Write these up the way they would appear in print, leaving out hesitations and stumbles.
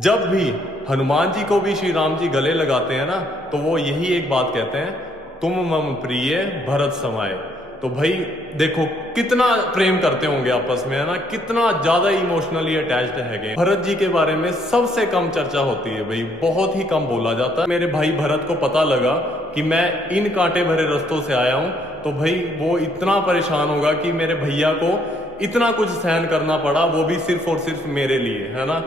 जब भी हनुमान जी को भी श्री राम जी गले लगाते हैं ना, तो वो यही एक बात कहते हैं, तुम मम प्रिय भरत समाए। तो भाई देखो कितना प्रेम करते होंगे आपस में, है ना, कितना ज्यादा इमोशनली अटैच्ड है। भरत जी के बारे में सबसे कम चर्चा होती है भाई, बहुत ही कम बोला जाता है। मेरे भाई भरत को पता लगा कि मैं इन कांटे भरे रास्तों से आया हूं, तो भाई वो इतना परेशान होगा कि मेरे भैया को इतना कुछ सहन करना पड़ा, वो भी सिर्फ और सिर्फ मेरे लिए, है ना।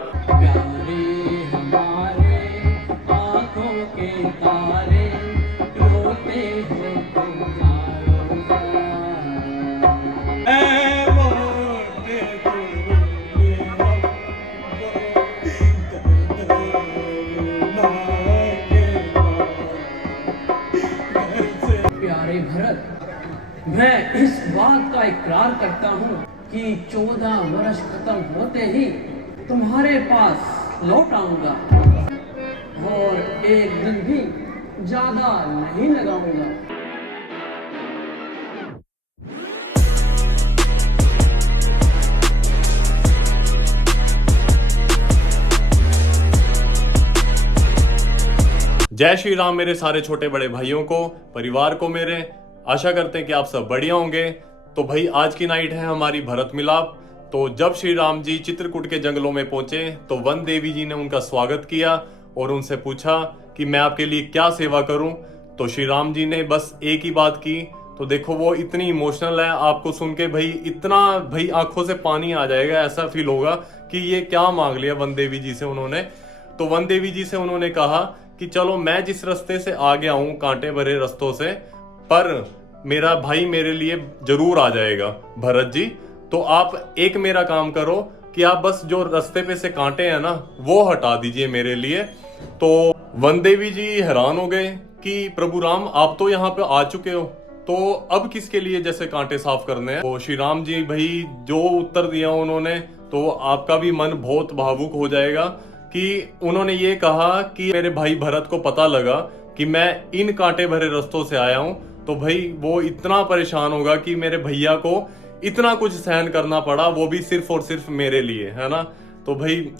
प्यारे भरत, मैं इस बात का इकरार करता हूँ कि 14 वर्ष खत्म होते ही तुम्हारे पास लौट आऊंगा और एक दिन भी ज्यादा नहीं लगाऊंगा। जय श्री राम मेरे सारे छोटे बड़े भाइयों को, परिवार को मेरे। आशा करते हैं कि आप सब बढ़िया होंगे। तो भाई आज की नाइट है हमारी भरत मिलाप। तो जब श्री राम जी चित्रकूट के जंगलों में पहुंचे तो वन देवी जी ने उनका स्वागत किया और उनसे पूछा कि मैं आपके लिए क्या सेवा करूं। तो श्री राम जी ने बस एक ही बात की। तो देखो वो इतनी इमोशनल है, आपको सुन के भाई इतना भाई आंखों से पानी आ जाएगा, ऐसा फील होगा कि ये क्या मांग लिया वन देवी जी से उन्होंने। तो वन देवी जी से उन्होंने कहा कि चलो मैं जिस रास्ते से आ गया हूं, कांटे भरे रास्तों से, पर मेरा भाई मेरे लिए जरूर आ जाएगा भरत जी। तो आप एक मेरा काम करो कि आप बस जो रास्ते पे से कांटे हैं ना, वो हटा दीजिए मेरे लिए। तो वन देवी जी हैरान हो गए कि प्रभु राम आप तो यहाँ पे आ चुके हो, तो अब किसके लिए जैसे कांटे साफ करने हैं। तो श्री राम जी भाई जो उत्तर दिया उन्होंने, तो आपका भी मन बहुत भावुक हो जाएगा कि उन्होंने ये कहा कि मेरे भाई भरत को पता लगा कि मैं इन कांटे भरे रास्तों से आया हूं, तो भाई वो इतना परेशान होगा कि मेरे भैया को इतना कुछ सहन करना पड़ा, वो भी सिर्फ और सिर्फ मेरे लिए, है ना। तो भाई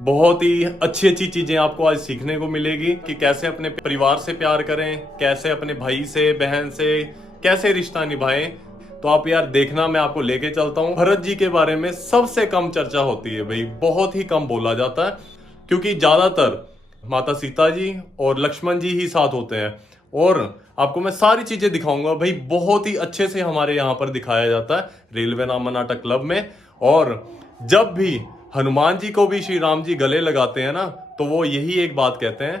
बहुत ही अच्छी अच्छी चीजें आपको आज सीखने को मिलेगी कि कैसे अपने परिवार से प्यार करें, कैसे अपने भाई से, बहन से कैसे रिश्ता निभाएं। तो आप यार देखना, मैं आपको लेके चलता हूँ। भरत जी के बारे में सबसे कम चर्चा होती है भाई, बहुत ही कम बोला जाता है, क्योंकि ज्यादातर माता सीता जी और लक्ष्मण जी ही साथ होते हैं। और आपको मैं सारी चीजें दिखाऊंगा भाई, बहुत ही अच्छे से हमारे यहाँ पर दिखाया जाता है रेलवे नामा नाटक क्लब में। और जब भी हनुमान जी को भी श्री राम जी गले लगाते हैं ना, तो वो यही एक बात कहते हैं,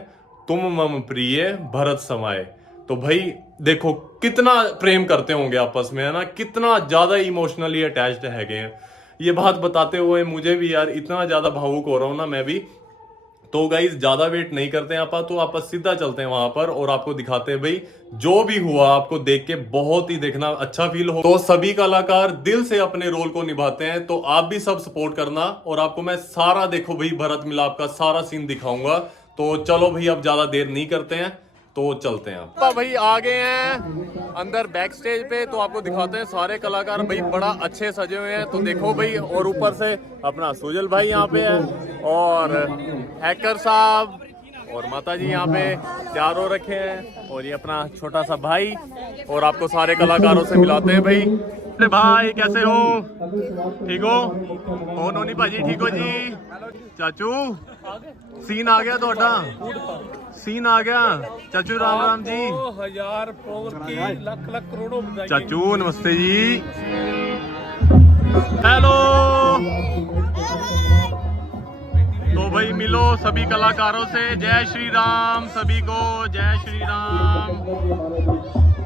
तुम मम प्रिय भरत समाए। तो भाई देखो कितना प्रेम करते होंगे आपस में, है ना, कितना ज्यादा इमोशनली अटैच्ड है। ये बात बताते हुए मुझे भी यार इतना ज्यादा भावुक हो रहा हूं ना मैं भी। तो गाइस ज्यादा वेट नहीं करते हैं तो आप सीधा चलते हैं वहां पर और आपको दिखाते हैं भाई जो भी हुआ। आपको देख के बहुत ही देखना अच्छा फील हो। तो सभी कलाकार दिल से अपने रोल को निभाते हैं, तो आप भी सब सपोर्ट करना। और आपको मैं सारा देखो भाई भरत मिलाप का सारा सीन दिखाऊंगा। तो चलो भाई अब ज्यादा देर नहीं करते हैं, तो चलते हैं। तो भाई आ गए हैं अंदर बैक स्टेज पे, तो आपको दिखाते हैं सारे कलाकार भाई बड़ा अच्छे सजे हुए हैं। तो देखो भाई, और ऊपर से अपना सुजल भाई यहाँ पे है और हैकर साहब और माता जी यहाँ पे तैयार हो रखे हैं, और ये अपना छोटा सा भाई। और आपको सारे कलाकारों से मिलाते हैं भाई। अरे भाई कैसे हो, ठीक हो? ओ नोनी भाजी ठीक हो जी? चाचू सीन आ गया, थोड़ा सीन आ गया चाचू। राम राम जी। हजार की लख लख करोड़ों बधाई। चाचू नमस्ते जी। हेलो। तो भाई मिलो सभी कलाकारों से। जय श्री राम सभी को, जय श्री राम,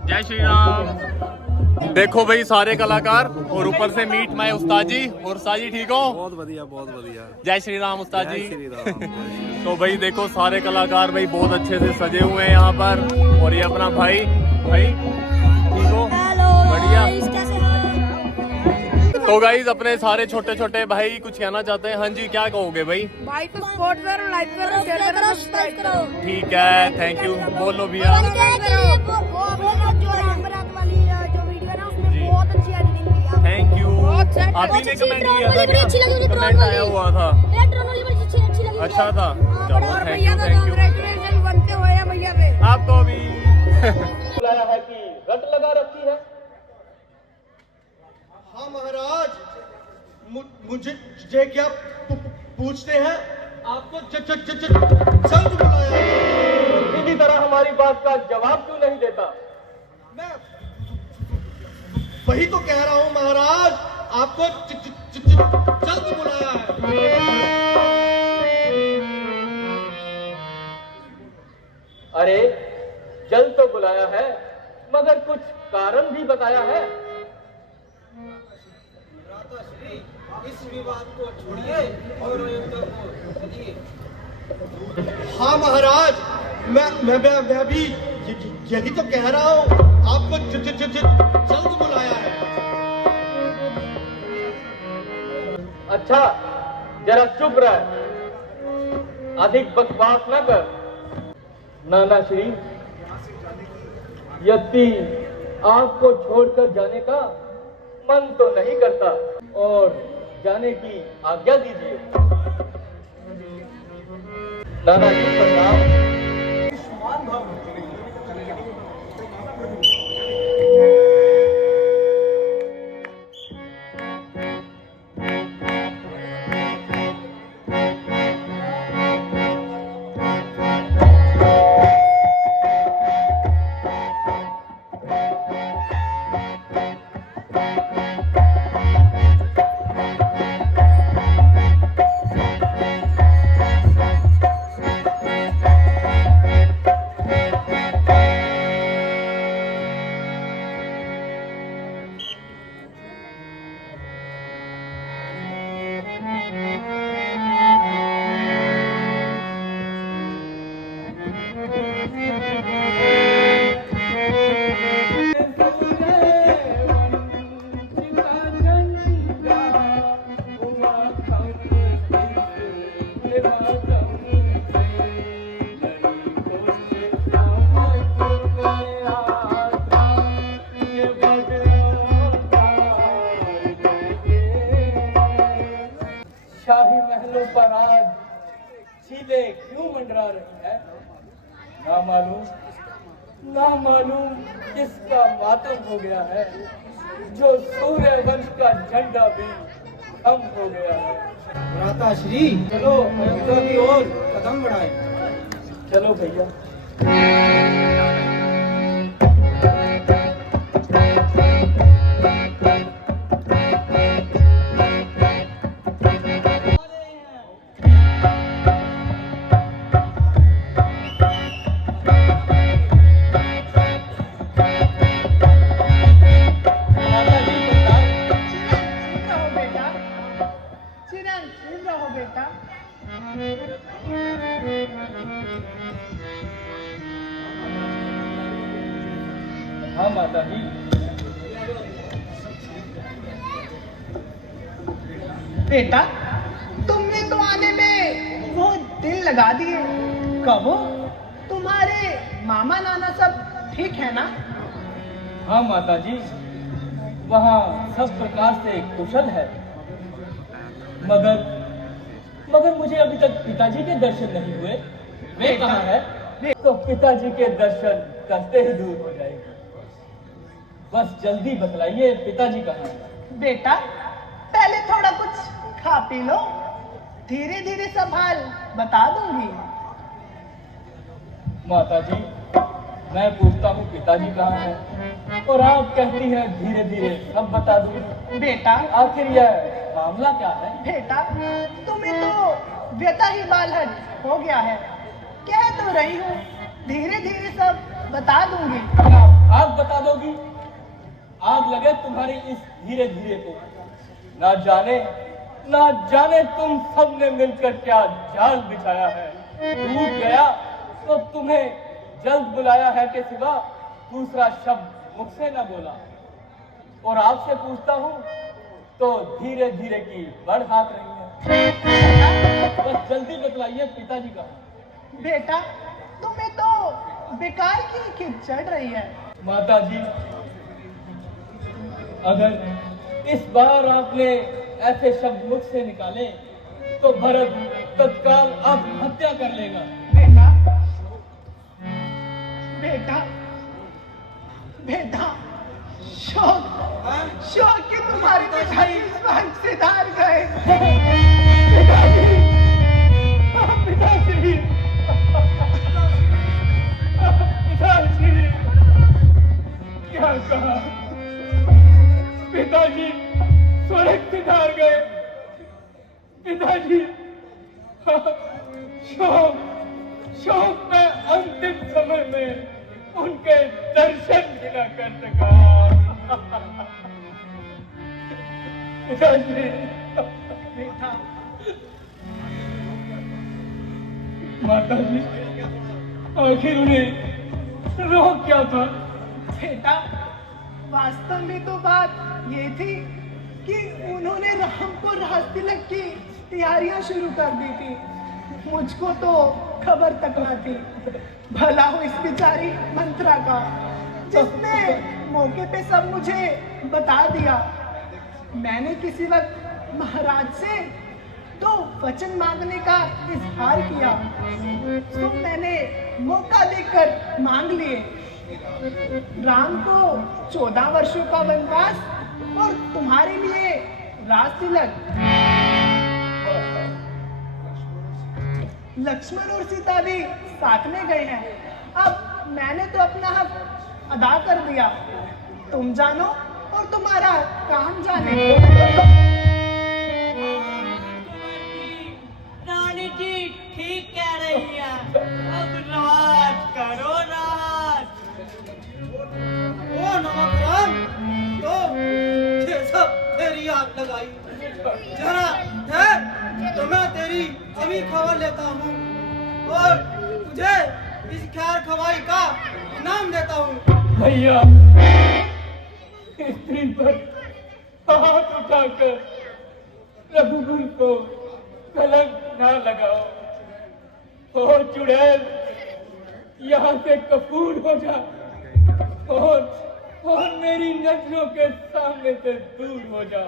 जय श्री राम। देखो भाई सारे कलाकार, और ऊपर से मीट माय उस्ताद जी। और उस्ताद जी ठीक हो? बहुत बढ़िया, बहुत बढ़िया। जय श्री राम उस्ताद जी। जय श्री राम। तो भाई देखो सारे कलाकार भाई बहुत अच्छे से सजे हुए हैं यहाँ पर। और ये अपना भाई ठीक हो? बढ़िया। तो गाइस अपने सारे छोटे छोटे भाई कुछ कहना चाहते हैं। हाँ जी क्या कहोगे भाई? भाई को सपोर्ट करो, लाइक करो, शेयर करो, सब्सक्राइब करो। ठीक है, थैंक यू। बोलो भैया। वो जो रामरात वाली जो वीडियो है ना, उसमें बहुत अच्छी एडिटिंग की है। Thank you. बहुत आप ही ने कमेंट किया था, बड़ी अच्छी लगी मुझे। कमेंट आया हुआ था। ड्रोन वाली बड़ी अच्छी लगी। अच्छा था। चलो और थैंक भैया यू का थैंक यू। कांग्रेचुलेशन बनते हुए हैं भैया पे। आपको भी। बुलाया है कि रट लगा रखी है। हाँ महाराज, मुझे क्या पूछते हैं? आपको जल्द बुलाया है। किसी तरह हमारी बात का जवाब क्यों नहीं देता? मैं वही तो कह रहा हूँ महाराज, आपको जल्द बुलाया है। अरे जल्द तो बुलाया है, मगर कुछ कारण भी बताया है। इस विवाद को छोड़िए और हाँ महाराज, मैं भी यही तो कह रहा हूँ, आपको जल्द बुलाया है। अच्छा जरा चुप रह, अधिक बकवास न कर। नाना श्री, यद्यपि आपको छोड़कर जाने का मन तो नहीं करता, और जाने की आज्ञा दीजिए। नाना जी प्रणाम। शाही महलों पर आज चीले क्यों मंडरा रही है? ना मालूम किसका मातम हो गया है, जो सूर्य वंश का झंडा भी कम हो गया है। भ्राता श्री, चलो अयोध्या की ओर कदम बढ़ाए। चलो भैया। हाँ माता जी। बेटा, तुमने तो आने में बहुत दिल लगा दिए। कहो, तुम्हारे मामा नाना सब ठीक है ना? हाँ माता जी, वहाँ सब प्रकार से कुशल है, मगर मुझे अभी तक पिताजी के दर्शन नहीं हुए। वे कहाँ है? तो पिताजी के दर्शन करते ही दूर हो जाएगी। बस जल्दी बतलाइए, पिताजी कहाँ है? बेटा, पहले थोड़ा कुछ खा पी लो, धीरे धीरे सब हाल बता दूंगी। माता जी, मैं पूछता हूँ पिताजी कहाँ है, और आप कहती हैं धीरे धीरे सब बता दूंगी। बेटा, आखिर यह मामला क्या है? बेटा, तुम्हें तो व्यथा ही बालहट हो गया है। कह तो रही हूँ, धीरे धीरे सब बता दूंगी। आग बता दोगी? आग लगे तुम्हारी इस धीरे धीरे को। ना जाने तुम सब ने मिलकर क्या जाल बिछाया है। टूट गया तो तुम्हें जल्द बुलाया है के सिवा दूसरा शब्द मुख से न बोला। और आपसे पूछता हूँ तो धीरे धीरे की बढ़ हाथ रही है। बस जल्दी बतलाइए, पिताजी कहाँ? बेटा, तुम्हें तो बेकार की खिंच चढ़ रही है। माता जी, अगर इस बार आपने ऐसे शब्द मुख से निकाले तो भरत तत्काल आत्महत्या कर लेगा। बेटा बेटा बेटा, शौक कि तुम्हारी मिठाई इस बार से धार गए। पिताजी, पिताजी, पिताजी, क्या कहा? पिताजी स्वर्ग सिधार गए। पिताजी, शौक में अंतिम समय में उनके दर्शन भी न कर सका। पिताजी, बेटा माता जी, आखिर उन्हें रोक क्या था? बेटा, वास्तव में तो बात ये थी कि उन्होंने राम को रास तिलक की तैयारियां शुरू कर दी थी। मुझको तो खबर तक न थी। भला हो इस बेचारी मंत्रा का, जिसने मौके पे सब मुझे बता दिया। मैंने किसी वक्त महाराज से तो वचन मांगने का इजहार किया, तो मैंने मौका देकर मांग लिए। राम को 14 वर्षों का वनवास और तुम्हारे लिए राज तिलक। लक्ष्मण और सीता भी साथ में गए हैं। अब मैंने तो अपना हक अदा कर दिया। तुम जानो और तुम्हारा काम जाने। रानी जी ठीक कह रही है, अब राज करो राज। ओ नमकराम, तो ये सब तेरी आग लगाई। जरा ठहर, तो मैं तेरी अभी खबर लेता हूँ और तुझे इस खैर खवाई का इनाम देता हूँ। भैया, स्त्री पर हाथ उठाकर रघुकुल को कलंक ना लगाओ। और चुड़ैल यहाँ से कपूर हो जा और मेरी नजरों के सामने से दूर हो जा।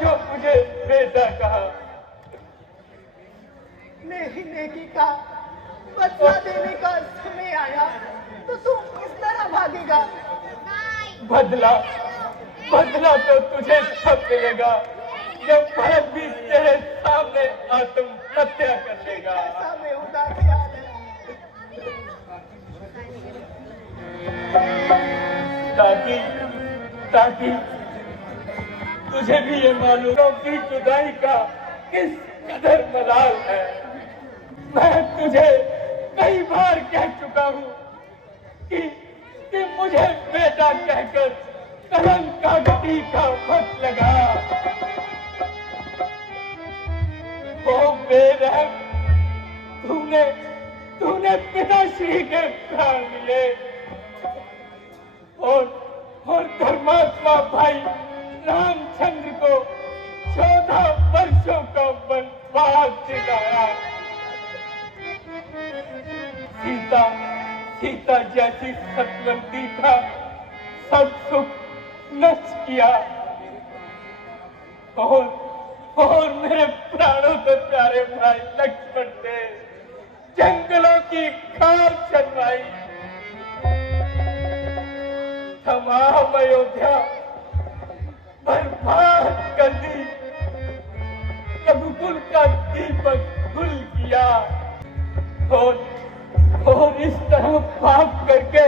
जो मुझे बेटा कहा, मेरी नेकी का बदला देने का समय आया तो तू इस तरह भागेगा। बदला तो तुझे सब मिलेगा। जब भरत भी तेरे सामने आत्महत्या कर लेगा। ऐसा बेहुदा ख्याल है। ताकि तुझे भी ये मालूम हो कि जुदाई का किस कदर मलाल है। मैं तुझे कई बार कह चुका हूँ कि मुझे बेटा कहकर कलंक का टीका मत लगा। वो बेरहम तूने पिताश्री के प्राण लिए और धर्मात्मा भाई रामचंद्र को 14 वर्षों का वनवास दिलाया। सीता जैसी सतवंती का सब सुख नष्ट किया और मेरे प्राणों से प्यारे भाई लक्ष्मण ने जंगलों की खाल चलवाई। तमाम अयोध्या बर्बाद कर दी। रघुकुल का दीपक गुल किया और इस तरह पाप करके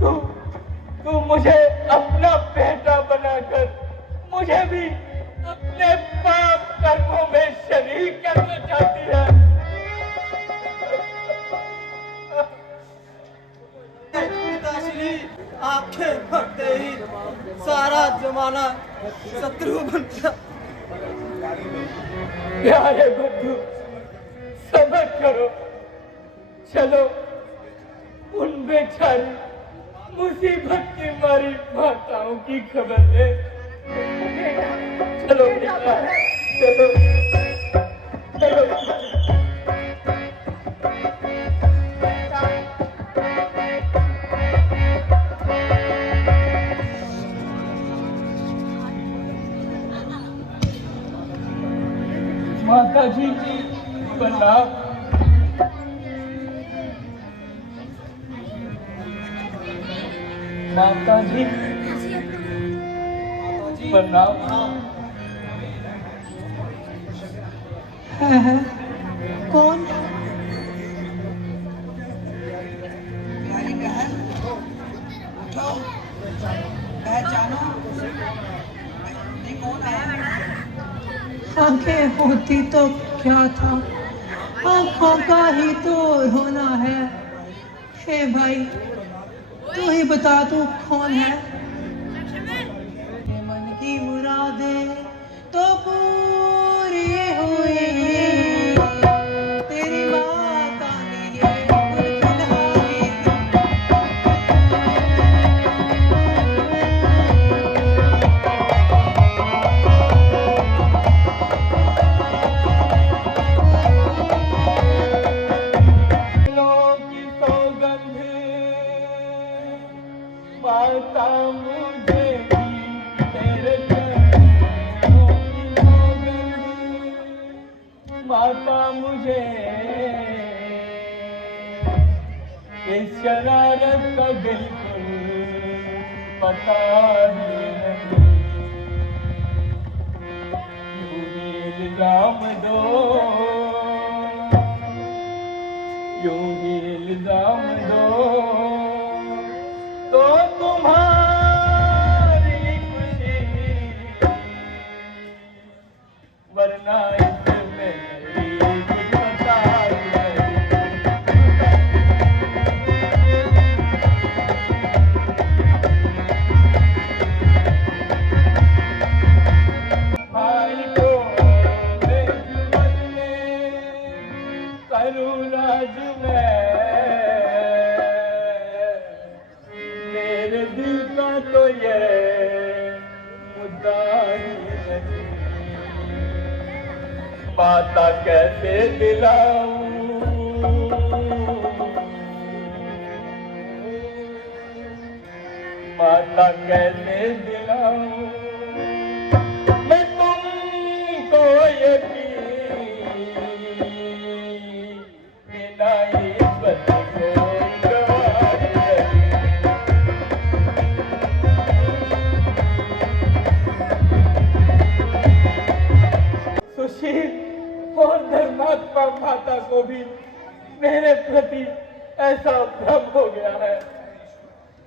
तू मुझे अपना बेटा बनाकर मुझे भी अपने पाप कर्मों में शरीक करना चाहती है। पिताश्री आपके भक्ते ही सारा जमाना शत्रु बन गया। प्यारे बंधु सब्र करो। चलो उन बेचारी मुसीबत की मारी माताओं की खबर ले। चलो बेटा, चलो चलो। माता जी प्रणाम। माता जी प्रणाम। कौन? आंखें होती तो क्या था, आंखों का ही तो होना है। हे भाई तू ही बता तू कौन है? मन की मुरादें तो पूरी हुई, तेरी बात आनी है दुल्हनिया। माता मुझे भी तेरे चरणों की सौगंध, माता मुझे इस शरारत का बिल्कुल पता ही नहीं। यूं ही इल्जाम दो, यूं ही इल्जाम दो तो तुम्हारी खुशी, वरना इसमें मेरी कुछ पता नहीं। भाई को बेजुबान में करूँ राज में, मेरे दिल का तो ये मुद्दा ही नहीं। माता कैसे दिलाऊं, माता कैसे दिलाऊं मैं तुमको यकीन, बिना इज्जत कोई गवाही नहीं। शील और धर्मात्मा माता को भी मेरे प्रति ऐसा भ्रम हो गया है।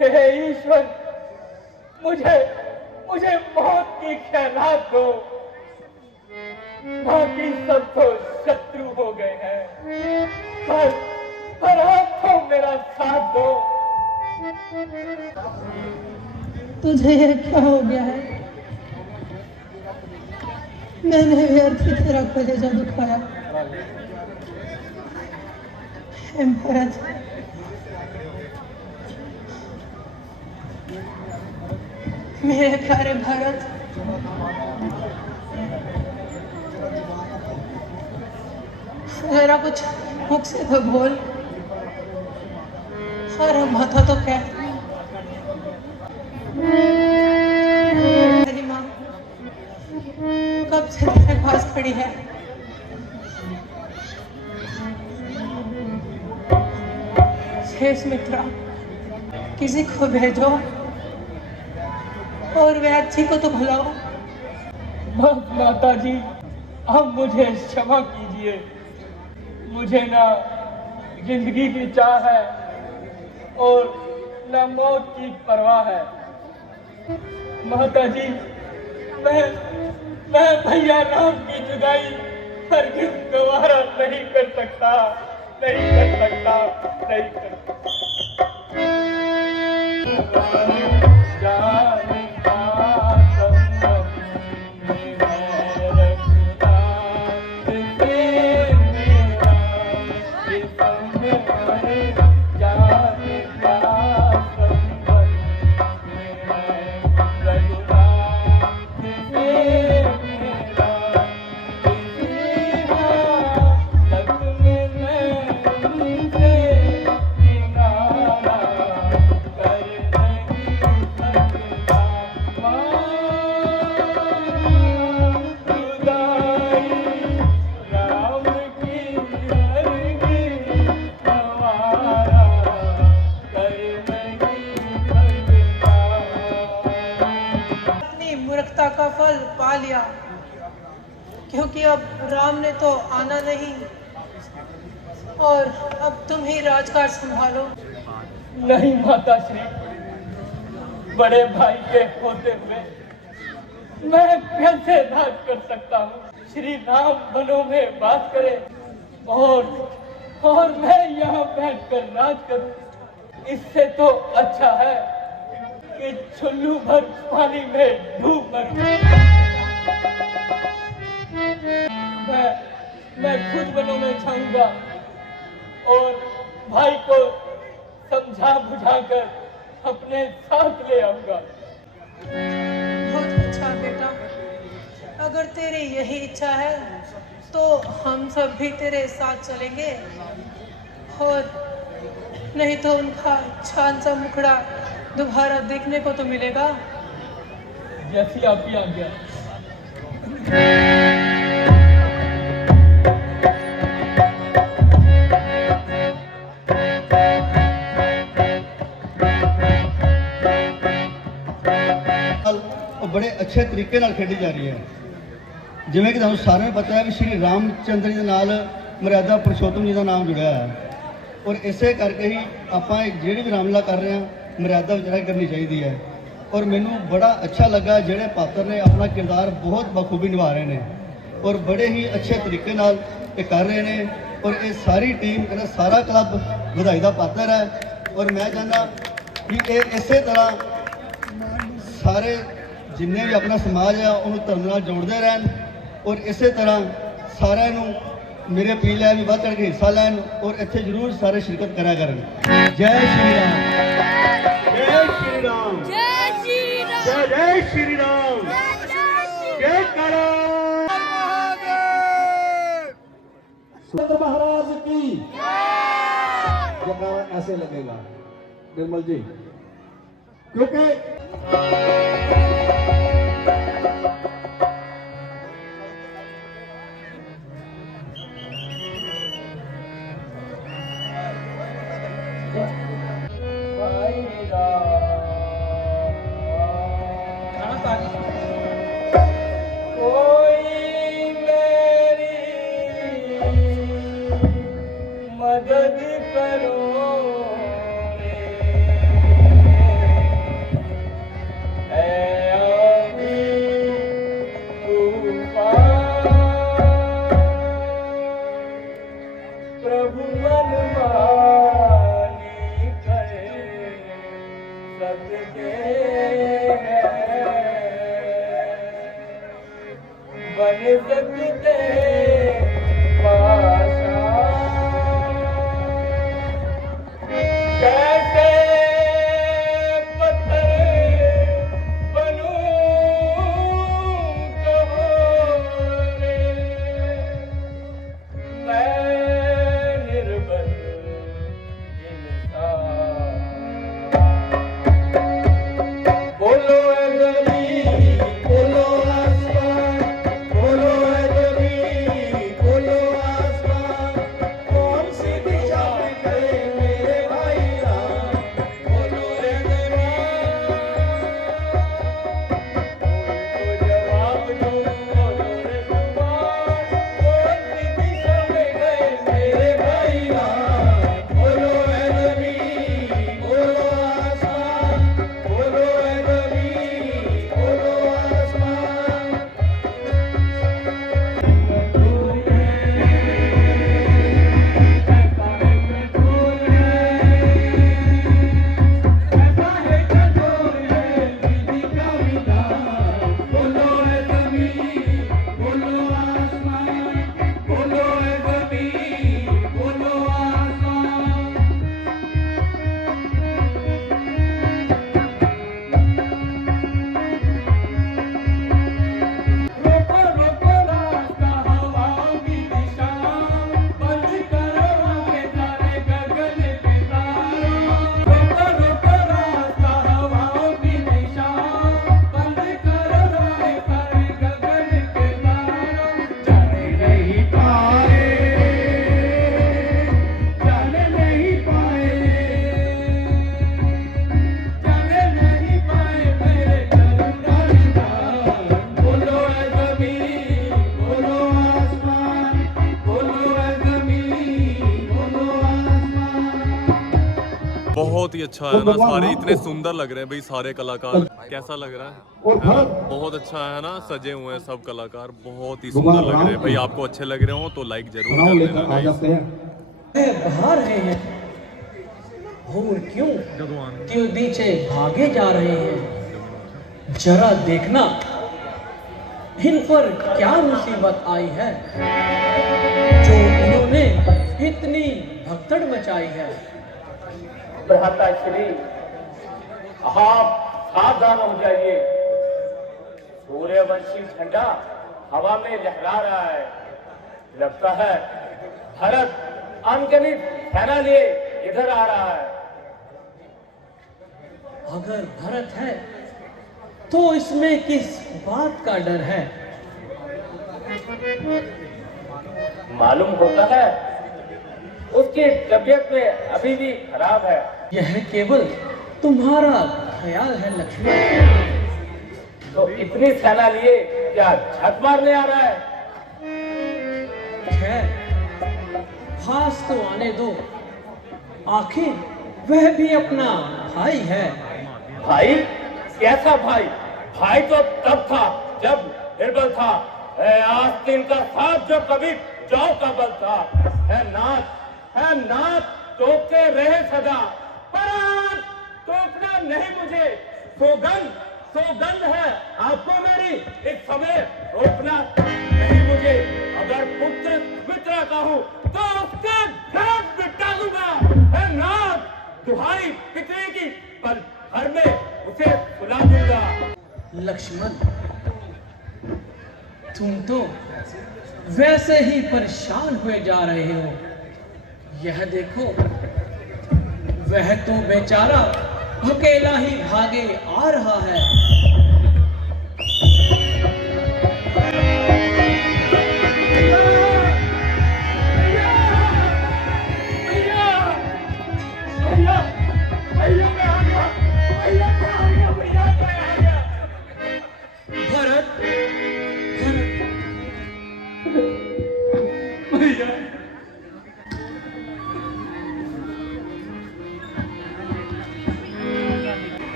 हे ईश्वर, मुझे मौत की खैरात दो, बाकी सब तो शत्रु हो गए हैं, पर आप तो मेरा साथ दो। तुझे ये क्या हो गया है? मैंने व्यर्थ ही तेरा कलेजा दुखाया। हे भरत, मेरे प्यारे भरत, जरा कुछ मुख से तो बोल। अरे माथा तो क्या, मेरी माँ कब से तेरे पास खड़ी है। शेष मित्रा, किसी को भेजो और वैद्य जी को तो बुलाओ। बस माता जी, अब मुझे क्षमा कीजिए। मुझे ना जिंदगी की चाह है और न मौत की परवाह है। माता जी, मैं भैया राम की जुदाई हरगिज़ दोबारा नहीं कर सकता, नहीं कर सकता, नहीं कर सकता। जाने का संबंध है रघुनाथ से मेरा, ये संग है जाने का संबंध है रघुनाथ से मेरा, इसी हालत में मैं उनसे किनारा कर नहीं सकता। जुदाई राम की हरगिज़ गवारा कर नहीं सकता। अपनी मूर्खता का फल पा लिया, क्योंकि अब राम ने तो आना नहीं और अब तुम ही राजकाज संभालो। नहीं माता श्री, बड़े भाई के होते हुए मैं कैसे राज कर सकता हूँ? श्री राम वनों में बात करें और मैं यहाँ बैठकर राज करूँ। इससे तो अच्छा है कि चुल्लू भर पानी में डूब मरूं। मैं खुद वनों में जाऊंगा और भाई को समझा बुझाकर अपने साथ ले आऊंगा। बहुत अच्छा बेटा, अगर तेरी यही इच्छा है तो हम सब भी तेरे साथ चलेंगे, और नहीं तो उनका छान सा मुखड़ा दोबारा देखने को तो मिलेगा। जैसी आपकी आज्ञा। ਉਹ ਬੜੇ ਅੱਛੇ ਤਰੀਕੇ ਨਾਲ ਖੇਡੀ ਜਾ ਰਹੀ ਹੈ। ਜਿਵੇਂ ਕਿ ਤੁਹਾਨੂੰ ਸਾਰਿਆਂ ਨੂੰ ਪਤਾ ਹੈ ਵੀ ਸ਼੍ਰੀ ਰਾਮ ਚੰਦਰ ਜੀ ਦੇ ਨਾਲ ਮਰਿਆਦਾ ਪੁਰਸ਼ੋਤਮ ਜੀ ਦਾ ਨਾਮ ਜੁੜਿਆ ਹੈ, ਔਰ ਇਸੇ ਕਰਕੇ ਹੀ ਆਪਾਂ ਜਿਹੜੀ ਵੀ ਰਾਮਲੀਲਾ ਕਰ ਰਹੇ ਹਾਂ ਮਰਿਆਦਾ ਵਿੱਚ ਰਹਿ ਕਰਨੀ ਚਾਹੀਦੀ ਹੈ। ਔਰ ਮੈਨੂੰ ਬੜਾ ਅੱਛਾ ਲੱਗਾ ਜਿਹੜੇ ਪਾਤਰ ਨੇ ਆਪਣਾ ਕਿਰਦਾਰ ਬਹੁਤ ਬਖੂਬੀ ਨਿਭਾ ਰਹੇ ਨੇ ਔਰ ਬੜੇ ਹੀ ਅੱਛੇ ਤਰੀਕੇ ਨਾਲ ਇਹ ਕਰ ਰਹੇ ਨੇ। ਔਰ ਇਹ ਸਾਰੀ ਟੀਮ ਇਹਦਾ ਸਾਰਾ ਕਲੱਬ ਵਧਾਈ ਦਾ ਪਾਤਰ ਹੈ। ਔਰ ਮੈਂ ਚਾਹੁੰਦਾ ਵੀ ਇਹ ਇਸੇ ਤਰ੍ਹਾਂ ਸਾਰੇ ਜਿੰਨੇ ਵੀ ਆਪਣਾ ਸਮਾਜ ਹੈ ਉਹਨੂੰ ਧਰਮ ਨਾਲ ਜੋੜਦੇ ਰਹਿਣ, ਔਰ ਇਸੇ ਤਰ੍ਹਾਂ ਸਾਰਿਆਂ ਨੂੰ ਮੇਰੇ ਅਪੀਲ ਹੈ ਵੀ ਵੱਧ ਚੜ੍ਹ ਕੇ ਹਿੱਸਾ ਲੈਣ ਔਰ ਇੱਥੇ ਜ਼ਰੂਰ ਸਾਰੇ ਸ਼ਿਰਕਤ ਕਰਿਆ ਕਰਨ। ਜੈ ਸ਼੍ਰੀ ਰਾਮ, ਜੈ ਸ਼੍ਰੀ ਰਾਮ, जय श्री राम, ਜੈ ਜੈ ਸ਼੍ਰੀ ਰਾਮ, ਜੈ ਕਰਾ महाराज की जयकारा ऐसे लगेगा निर्मल जी, क्योंकि कोई मेरे मदद करो रे ऐ आंधी तूफान प्रभु मनमानी कर सकते हैं बन सकते कैसे पत्थर बनूं कहो रे मैं निर्बल इंसान बोलो ऐ ज़मीन बोलो आसमान बोलो ऐ ज़मीन बोलो आसमान कौन सी दिशा में गए मेरे भाई राम बोलो ऐ ज़मीन तो जवाब दो बोलो रे जुबान कौन सी दिशा में गए मेरे भाई राम बोलो ऐ ज़मीन बोलो आसमान बोलो ऐ ज़मीन बोलो आसमान रोको रोको रास्ता हवाओं की दिशा बंद करो आंखें सारे गगन के तारों रोको रोको रास्ता हवाओं की दिशा बंद करो आंखें सारे गगन के तारों जाने नहीं पाए जाने नहीं पाए जाने नहीं पाए मेरे करुणा निधान बोलो ऐ ज़मीन बोलो आसमान बोलो ऐ ज़मीन बोलो आसमान बहुत ही अच्छा है ना, सारे इतने सुंदर लग रहे हैं भाई सारे कलाकार। कैसा लग रहा है ना? बहुत अच्छा है ना, सजे हुए हैं सब कलाकार, बहुत ही सुंदर लग रहे हैं भाई। आपको अच्छे लग रहे हो तो लाइक जरूर कर देना guys। बाहर हैं और क्यों क्यों पीछे भागे जा रहे हैं जरा देखना इन पर क्या मुसीबत आई है जो उन्होंने इतनी भगदड़ मचाई है। भ्राता श्री आप सावधान हो जाइए सूर्यवंशी झंडा हवा में लहरा रहा है लगता है भारत अनगिनत सेना लिए इधर आ रहा है अगर भरत है तो इसमें किस बात का डर है। मालूम होता है उसकी तबीयत में अभी भी खराब है यह केवल तुम्हारा ख्याल है लक्ष्मण। तो इतनी सेना लिए क्या झक मारने आ रहा है खैर खास तो आने दो आखिर वह भी अपना भाई है। भाई कैसा भाई भाई तो तब था जब निर्बल था आस्तीन का साथ जो कभी जौ का बल था है नाथ टोकते रहे सदा पर टोकना नहीं मुझे सौगंध है आपको मेरी इस समय रोकना नहीं मुझे अगर पुत्र मित्र का हूँ तो उसका घर मिटा दूंगा है नाथ दुहाई पितरे की पर घर में उसे सुला दूंगा। लक्ष्मण तुम तो वैसे ही परेशान हुए जा रहे हो। यह देखो वह तो बेचारा अकेला ही भागे आ रहा है।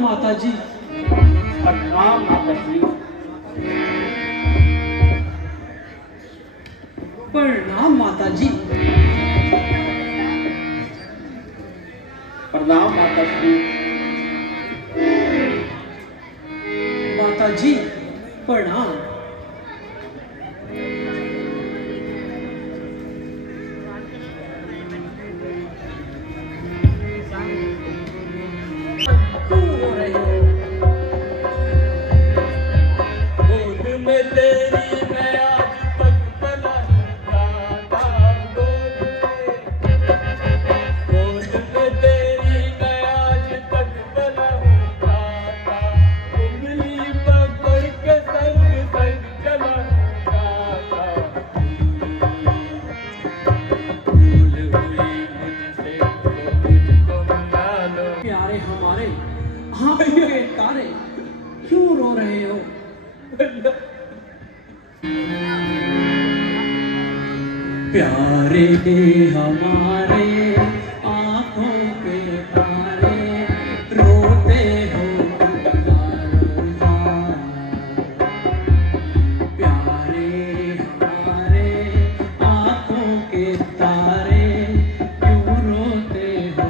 माता जी। प्रणाम माताश्री। प्रणाम माता जी। प्रणाम माताश्री। माता जी प्रणाम। क्यों रो रहे हो? गोद में तेरी मैं आज तक पला गाता, गोद में तेरी मैं आज तक पला गाता, उंगली पकड़ के संग संग चला गाता, भूल हुई मुझसे तो मुझको मना लो। प्यारे हमारे आंखों के तारे क्यों रो रहे हो? प्यारे हमारे आंखों के तारे रोते हो प्यारे हमारे आंखों के तारे क्यों रोते हो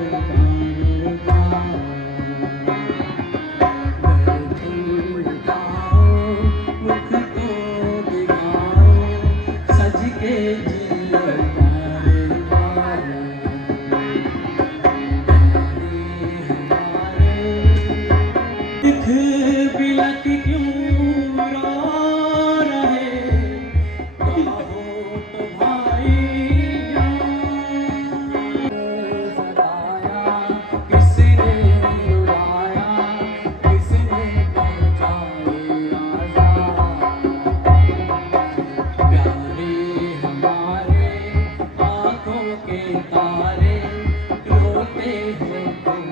मुख को दिखाओ सज के जियो प्यारे हमारे दिख बिलक क्यों रो रहे कहो तो भाई सताया किसने रुलाया किसने पहुंचाया प्यारे हमारे आंखों के तारे रोते हो तुम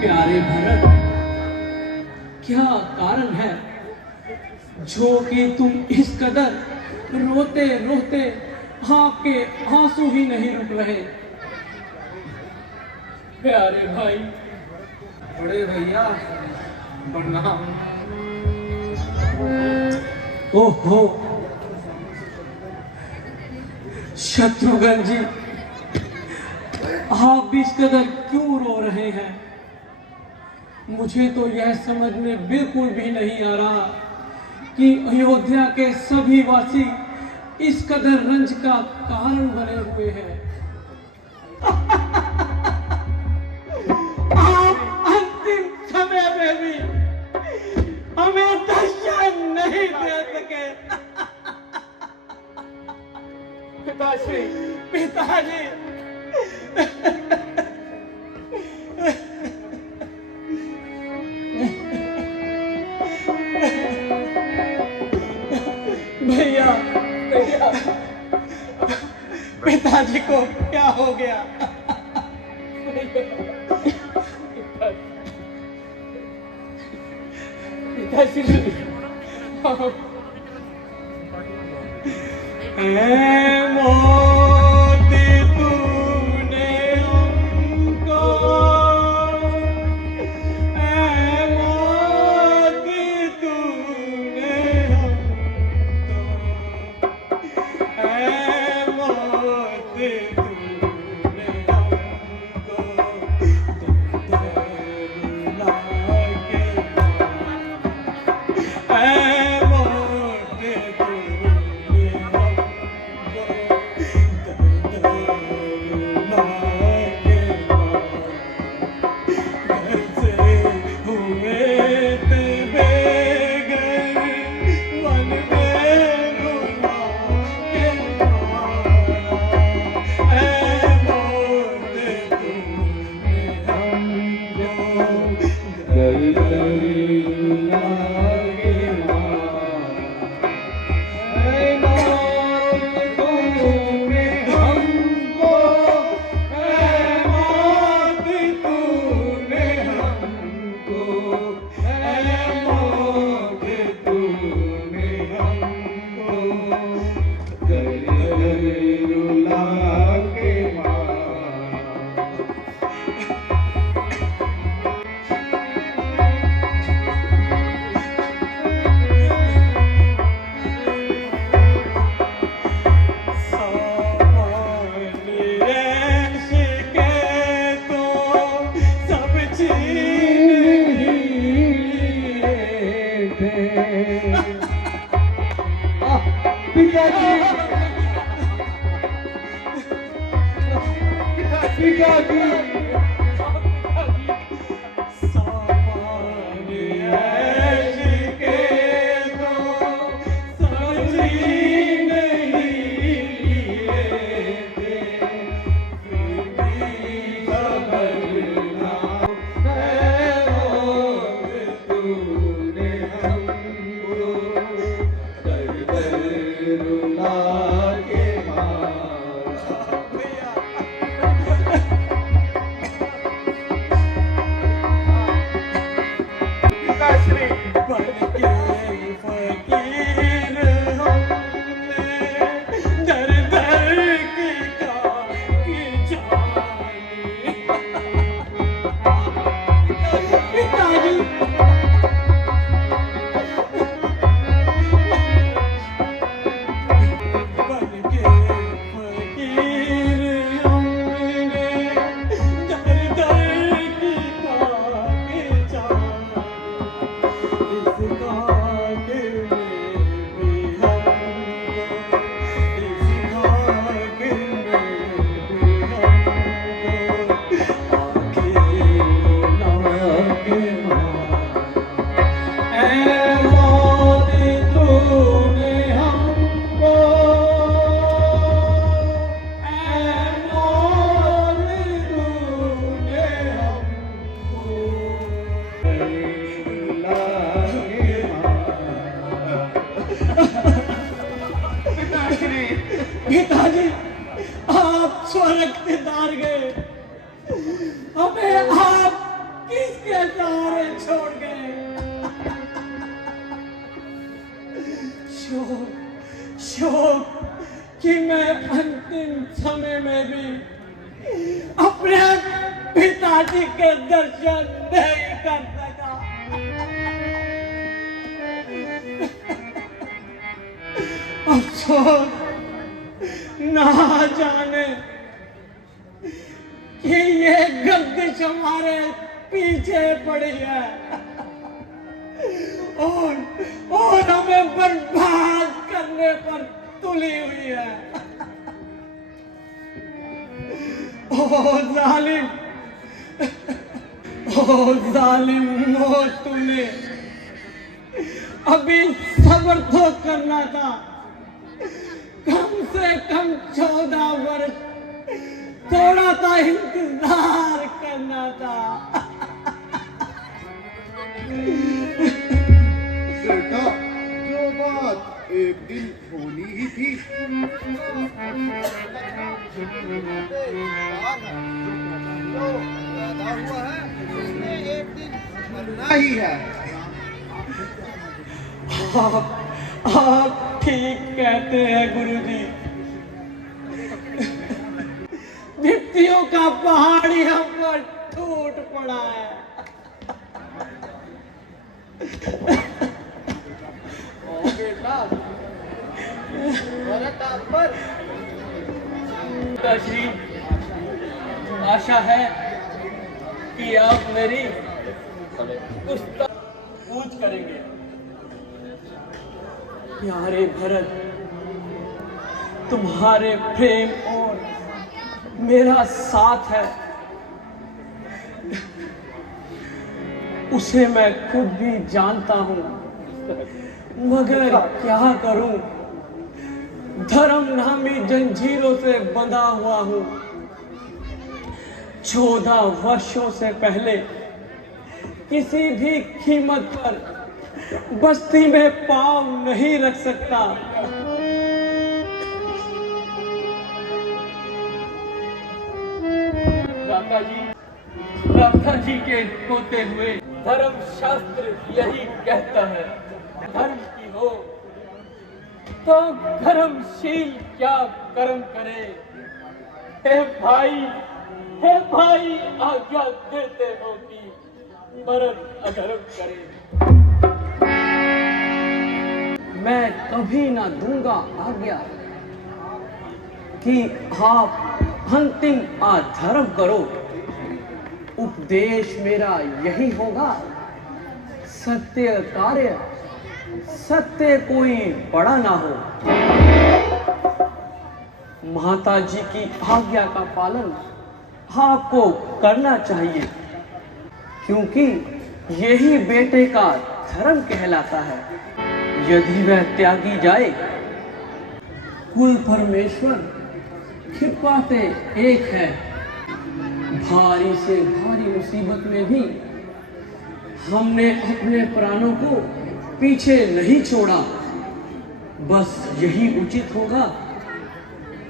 प्यारे भरत, क्या कारण है जो कि तुम इस कदर रोते रोते आपके आंसू ही नहीं रुक रहे? प्यारे भाई, बड़े भैया प्रणाम। ओहो शत्रुघ्न जी, आप इस कदर क्यों रो रहे हैं? मुझे तो यह समझ में बिल्कुल भी नहीं आ रहा कि अयोध्या के सभी वासी इस कदर रंज का कारण बने हुए हैं। आप अंतिम समय में भी हमें दर्शन नहीं दे सके। पिताश्री, पिताजी, भैया भैया, पिताजी को क्या हो गया? पिताश्री, मोती तूने हमको, मोती तूने हमको, मोती तूने हमको, रुला के मोती तूने हमको पिताजी आप स्वर्ग से तार गए, हमें आप किसके सहारे छोड़ गए। शोक कि मैं अंतिम समय में भी अपने पिताजी के दर्शन नहीं कर सका। अफसोस ना जाने कि ये गर्दिश हमारे पीछे पड़ी है और हमें बर्बाद करने पर तुली हुई है। ओ जालिम मौत, तूने अभी सब्र तो करना था, कम से कम 14 वर्ष थोड़ा सा इंतजार करना था। बेटा, जो बात एक दिन होनी ही थी, एक दिन बनना ही है। आप ठीक कहते हैं गुरुजी। विपत्तियों का पहाड़ी हम पर टूट पड़ा है। पिताश्री, आशा है कि आप मेरी पूछ करेंगे। प्यारे भरत, तुम्हारे प्रेम और मेरा साथ है, उसे मैं खुद भी जानता हूँ, मगर क्या करूं, धर्म नामी जंजीरों से बंधा हुआ हूँ। 14 वर्षों से पहले किसी भी कीमत पर बस्ती में पांव नहीं रख सकता। दादा जी के होते हुए धर्म शास्त्र यही कहता है, धर्म की हो तो धर्मशील क्या कर्म करे। हे भाई आज्ञा देते हो कि भरत अधर्म करे। मैं कभी ना दूंगा आज्ञा कि आप अंतिम अधर्म करो। उपदेश मेरा यही होगा, सत्य कार्य सत्य कोई बड़ा ना हो। माता जी की आज्ञा का पालन आपको करना चाहिए, क्योंकि यही बेटे का धर्म कहलाता है। यदि वह त्यागी जाए, कुल परमेश्वर खिपाते एक है। भारी से भारी मुसीबत में भी हमने अपने प्राणों को पीछे नहीं छोड़ा। बस यही उचित होगा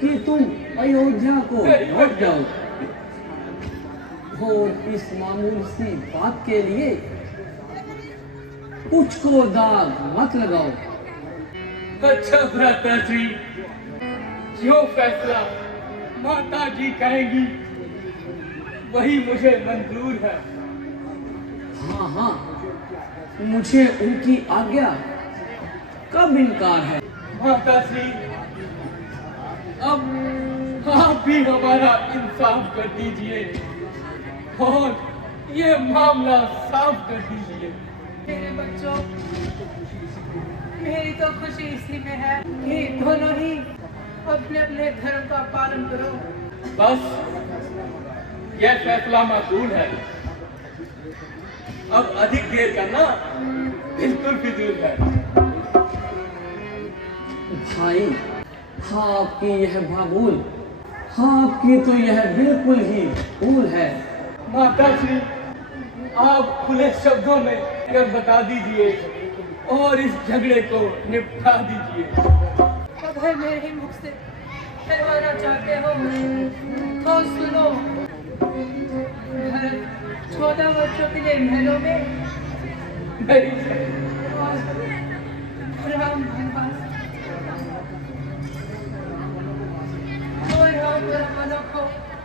कि तुम अयोध्या को लौट जाओ और इस मामूली सी बात के लिए कुछ को दाग मत लगाओ। अच्छा भ्राता जी, जो फैसला माता जी कहेंगी वही मुझे मंजूर है। हाँ हाँ, मुझे उनकी आज्ञा कब इनकार है। माता जी, अब आप भी हमारा इंसाफ कर दीजिए और ये मामला साफ कर दीजिए। मेरे बच्चों, मेरी तो खुशी इसी में है कि दोनों ही अपने अपने धर्म का पालन करो। बस यह फैसला माकूल है। अब अधिक देर करना बिल्कुल फिजूल है। भाई, आपकी यह भागुल, आपकी तो यह बिल्कुल ही भूल है। माता जी, आप खुले शब्दों में कर बता दीजिए और इस झगड़े को निपटा दीजिए। अगर मेरे मुख से करवाना चाहते हो तो सुनो। भरत 14 वर्षों के लिए महलों में और राम वनवास और हम ब्राह्मणों को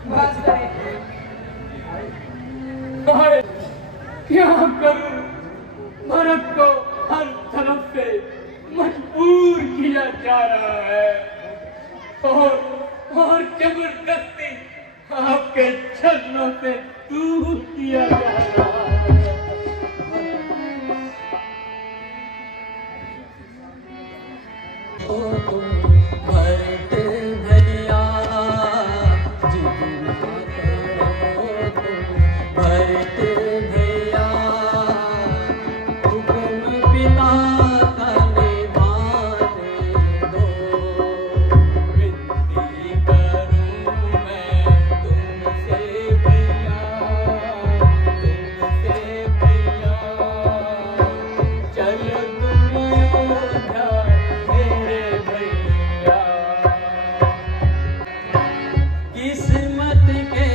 वास करें। क्या करूं? भरत को हर तरफ से मजबूर किया जा रहा है और जबरदस्ती आपके चरणों से दूर किया जा रहा है। भरत भैया जिद ना करो तुम, भरत भैया हुक्म पिता का निभाने दो। विनती करूं मैं तुमसे भैया, चल तुम अयोध्या मेरे भैया। किस्मत के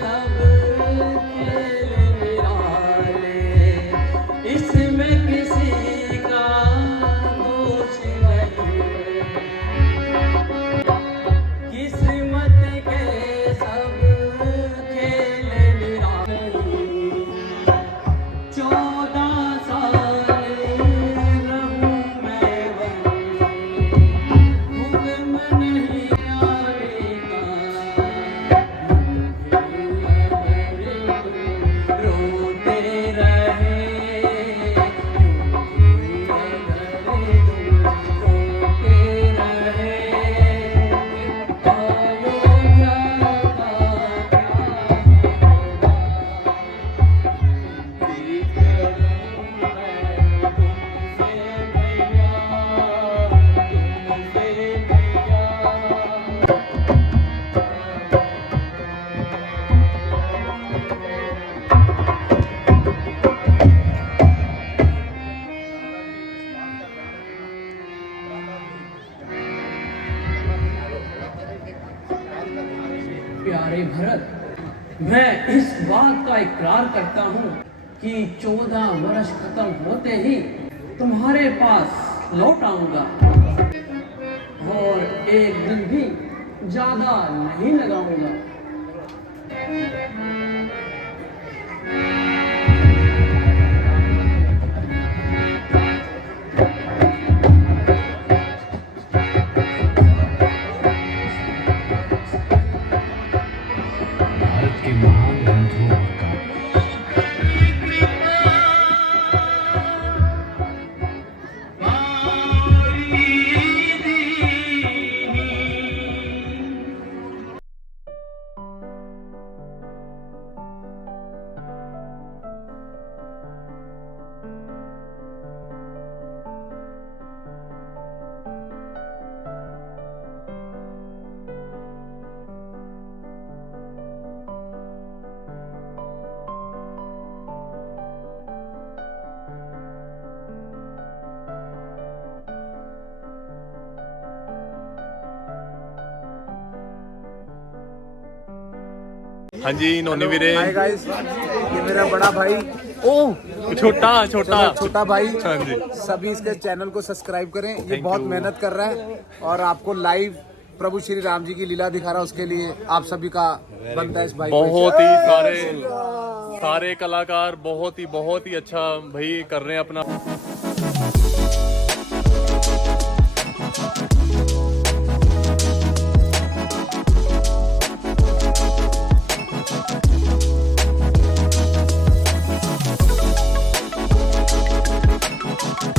तब खेल निराले, इसमें किसी का दोष नहीं। किस्मत के सब खेल निराले, 14 साल रहूं मैं वहीं, हुक्म नहीं आएगा। रोते रहे रोते रहे, अयोध्या का प्यारे भरत, मैं इस बात का इकरार करता हूँ कि 14 वर्ष खत्म होते ही तुम्हारे पास लौट आऊंगा और एक दिन भी ज्यादा नहीं लगाऊंगा। भारत के महान ग्रंथों और काव्यों हाँ जी नोनी वीरे। हाय गाइस, ये मेरा बड़ा भाई, ओ छोटा भाई। हाँ जी। सभी इसके चैनल को सब्सक्राइब करें। ये बहुत मेहनत कर रहा है और आपको लाइव प्रभु श्री राम जी की लीला दिखा रहा है। उसके लिए आप सभी का बनता है इस भाई। बहुत ही सारे कलाकार बहुत ही अच्छा भाई कर रहे हैं अपना।